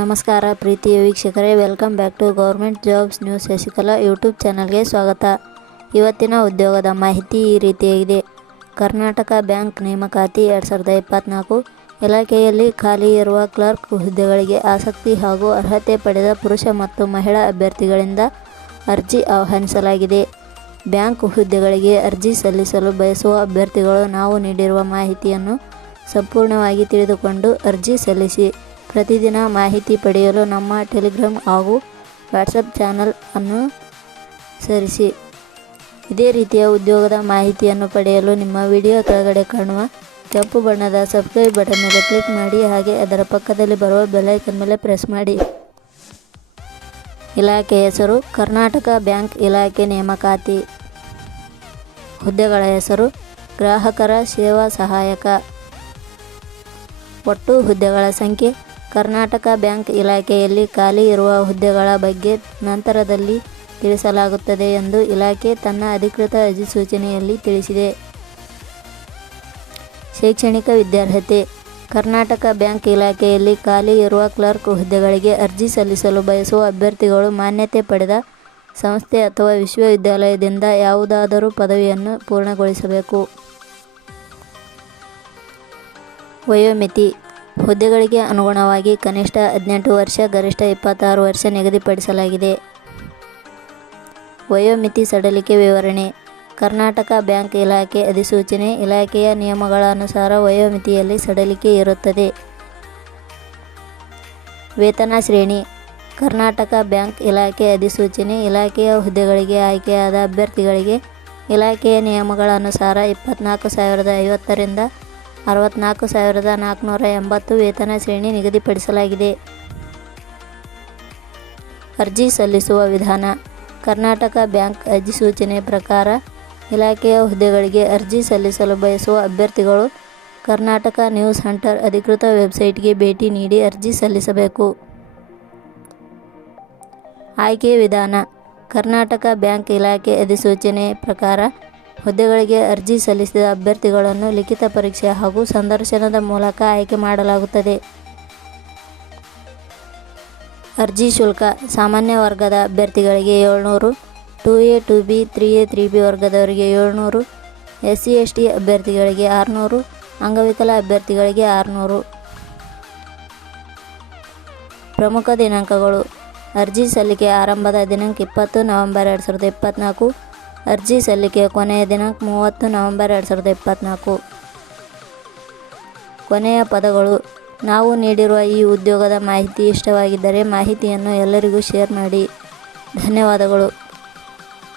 ನಮಸ್ಕಾರ ಪ್ರೀತಿಯ ವೀಕ್ಷಕರೇ welcome back to government jobs news Shashikala YouTube ಚಾನಲ್ಗೆ ಸ್ವಾಗತ. ಇವತ್ತಿನ ಉದ್ಯೋಗದ ಮಾಹಿತಿ ಈ ರೀತಿಯಾಗಿದೆ. ಕರ್ನಾಟಕ ಬ್ಯಾಂಕ್ ನೇಮಕಾತಿ ಎರಡು ಸಾವಿರದ ಇಪ್ಪತ್ತ್ನಾಲ್ಕು ಇಲಾಖೆಯಲ್ಲಿ ಖಾಲಿ ಇರುವ ಕ್ಲರ್ಕ್ ಹುದ್ದೆಗಳಿಗೆ ಆಸಕ್ತಿ ಹಾಗೂ ಅರ್ಹತೆ ಪಡೆದ ಪುರುಷ ಮತ್ತು ಮಹಿಳಾ ಅಭ್ಯರ್ಥಿಗಳಿಂದ ಅರ್ಜಿ ಆಹ್ವಾನಿಸಲಾಗಿದೆ. ಬ್ಯಾಂಕ್ ಹುದ್ದೆಗಳಿಗೆ ಅರ್ಜಿ ಸಲ್ಲಿಸಲು ಬಯಸುವ ಅಭ್ಯರ್ಥಿಗಳು ನಾವು ನೀಡಿರುವ ಮಾಹಿತಿಯನ್ನು ಸಂಪೂರ್ಣವಾಗಿ ತಿಳಿದುಕೊಂಡು ಅರ್ಜಿ ಸಲ್ಲಿಸಿ. ಪ್ರತಿದಿನ ಮಾಹಿತಿ ಪಡೆಯಲು ನಮ್ಮ ಟೆಲಿಗ್ರಾಮ್ ಹಾಗೂ ವಾಟ್ಸಪ್ ಚಾನಲ್ ಅನ್ನು ಸರಿಸಿ. ಇದೇ ರೀತಿಯ ಉದ್ಯೋಗದ ಮಾಹಿತಿಯನ್ನು ಪಡೆಯಲು ನಿಮ್ಮ ವಿಡಿಯೋ ಕೆಳಗಡೆ ಕಾಣುವ ಕೆಂಪು ಬಣ್ಣದ ಸಬ್ಸ್ಕ್ರೈಬ್ ಬಟನ್ ಮೇಲೆ ಕ್ಲಿಕ್ ಮಾಡಿ, ಹಾಗೆ ಅದರ ಪಕ್ಕದಲ್ಲಿ ಬರುವ ಬೆಲೈಕನ್ ಮೇಲೆ ಪ್ರೆಸ್ ಮಾಡಿ. ಇಲಾಖೆ ಹೆಸರು ಕರ್ನಾಟಕ ಬ್ಯಾಂಕ್ ಇಲಾಖೆ ನೇಮಕಾತಿ. ಹುದ್ದೆಗಳ ಹೆಸರು ಗ್ರಾಹಕರ ಸೇವಾ ಸಹಾಯಕ. ಒಟ್ಟು ಹುದ್ದೆಗಳ ಸಂಖ್ಯೆ. ಕರ್ನಾಟಕ ಬ್ಯಾಂಕ್ ಇಲಾಖೆಯಲ್ಲಿ ಖಾಲಿ ಇರುವ ಹುದ್ದೆಗಳ ಬಗ್ಗೆ ನಂತರದಲ್ಲಿ ತಿಳಿಸಲಾಗುತ್ತದೆ ಎಂದು ಇಲಾಖೆ ತನ್ನ ಅಧಿಕೃತ ಅಧಿಸೂಚನೆಯಲ್ಲಿ ತಿಳಿಸಿದೆ. ಶೈಕ್ಷಣಿಕ ವಿದ್ಯಾರ್ಹತೆ. ಕರ್ನಾಟಕ ಬ್ಯಾಂಕ್ ಇಲಾಖೆಯಲ್ಲಿ ಖಾಲಿ ಇರುವ ಕ್ಲರ್ಕ್ ಹುದ್ದೆಗಳಿಗೆ ಅರ್ಜಿ ಸಲ್ಲಿಸಲು ಬಯಸುವ ಅಭ್ಯರ್ಥಿಗಳು ಮಾನ್ಯತೆ ಪಡೆದ ಸಂಸ್ಥೆ ಅಥವಾ ವಿಶ್ವವಿದ್ಯಾಲಯದಿಂದ ಯಾವುದಾದರೂ ಪದವಿಯನ್ನು ಪೂರ್ಣಗೊಳಿಸಬೇಕು. ವಯೋಮಿತಿ. ಹುದ್ದೆಗಳಿಗೆ ಅನುಗುಣವಾಗಿ ಕನಿಷ್ಠ ಹದಿನೆಂಟು ವರ್ಷ, ಗರಿಷ್ಠ ಇಪ್ಪತ್ತಾರು ವರ್ಷ ನಿಗದಿಪಡಿಸಲಾಗಿದೆ. ವಯೋಮಿತಿ ಸಡಲಿಕೆ ವಿವರಣೆ. ಕರ್ನಾಟಕ ಬ್ಯಾಂಕ್ ಇಲಾಖೆ ಅಧಿಸೂಚನೆ. ಇಲಾಖೆಯ ನಿಯಮಗಳ ಅನುಸಾರ ವಯೋಮಿತಿಯಲ್ಲಿ ಸಡಲಿಕೆ ಇರುತ್ತದೆ. ವೇತನ ಶ್ರೇಣಿ. ಕರ್ನಾಟಕ ಬ್ಯಾಂಕ್ ಇಲಾಖೆ ಅಧಿಸೂಚನೆ. ಇಲಾಖೆಯ ಹುದ್ದೆಗಳಿಗೆ ಆಯ್ಕೆಯಾದ ಅಭ್ಯರ್ಥಿಗಳಿಗೆ ಇಲಾಖೆಯ ನಿಯಮಗಳ ಅನುಸಾರ ಇಪ್ಪತ್ತ್ನಾಲ್ಕು ಸಾವಿರದ ಐವತ್ತರಿಂದ ಅರವತ್ತ್ನಾಲ್ಕು ಸಾವಿರದ ನಾಲ್ಕುನೂರ ಎಂಬತ್ತು ವೇತನ ಶ್ರೇಣಿ ನಿಗದಿಪಡಿಸಲಾಗಿದೆ. ಅರ್ಜಿ ಸಲ್ಲಿಸುವ ವಿಧಾನ. ಕರ್ನಾಟಕ ಬ್ಯಾಂಕ್ ಅಧಿಸೂಚನೆ ಪ್ರಕಾರ ಇಲಾಖೆಯ ಹುದ್ದೆಗಳಿಗೆ ಅರ್ಜಿ ಸಲ್ಲಿಸಲು ಬಯಸುವ ಅಭ್ಯರ್ಥಿಗಳು ಕರ್ನಾಟಕ ನ್ಯೂಸ್ ಹಂಟರ್ ಅಧಿಕೃತ ವೆಬ್ಸೈಟ್ಗೆ ಭೇಟಿ ನೀಡಿ ಅರ್ಜಿ ಸಲ್ಲಿಸಬೇಕು. ಆಯ್ಕೆ ವಿಧಾನ. ಕರ್ನಾಟಕ ಬ್ಯಾಂಕ್ ಇಲಾಖೆ ಅಧಿಸೂಚನೆ ಪ್ರಕಾರ ಹುದ್ದೆಗಳಿಗೆ ಅರ್ಜಿ ಸಲ್ಲಿಸಿದ ಅಭ್ಯರ್ಥಿಗಳನ್ನು ಲಿಖಿತ ಪರೀಕ್ಷೆ ಹಾಗೂ ಸಂದರ್ಶನದ ಮೂಲಕ ಆಯ್ಕೆ ಮಾಡಲಾಗುತ್ತದೆ. ಅರ್ಜಿ ಶುಲ್ಕ ಸಾಮಾನ್ಯ ವರ್ಗದ ಅಭ್ಯರ್ಥಿಗಳಿಗೆ ಏಳ್ನೂರು, two A, two B, three A, three B ವರ್ಗದವರಿಗೆ ಏಳ್ನೂರು ಎಸ್ ಸಿ ಎಸ್ ಟಿ ಅಭ್ಯರ್ಥಿಗಳಿಗೆ ಆರುನೂರು, ಅಂಗವಿಕಲ ಅಭ್ಯರ್ಥಿಗಳಿಗೆ ಆರುನೂರು. ಪ್ರಮುಖ ದಿನಾಂಕಗಳು. ಅರ್ಜಿ ಸಲ್ಲಿಕೆ ಆರಂಭದ ದಿನಾಂಕ ಇಪ್ಪತ್ತು ನವೆಂಬರ್ ಎರಡು ಸಾವಿರದ ಇಪ್ಪತ್ತ್ನಾಲ್ಕು ಅರ್ಜಿ ಸಲ್ಲಿಕೆ ಕೊನೆಯ ದಿನಾಂಕ ಮೂವತ್ತು ನವೆಂಬರ್ ಎರಡು ಸಾವಿರದ ಇಪ್ಪತ್ತ್ನಾಲ್ಕು ಕೊನೆಯ ಪದಗಳು, ನಾವು ನೀಡಿರುವ ಈ ಉದ್ಯೋಗದ ಮಾಹಿತಿ ಇಷ್ಟವಾಗಿದ್ದರೆ ಮಾಹಿತಿಯನ್ನು ಎಲ್ಲರಿಗೂ ಶೇರ್ ಮಾಡಿ. ಧನ್ಯವಾದಗಳು.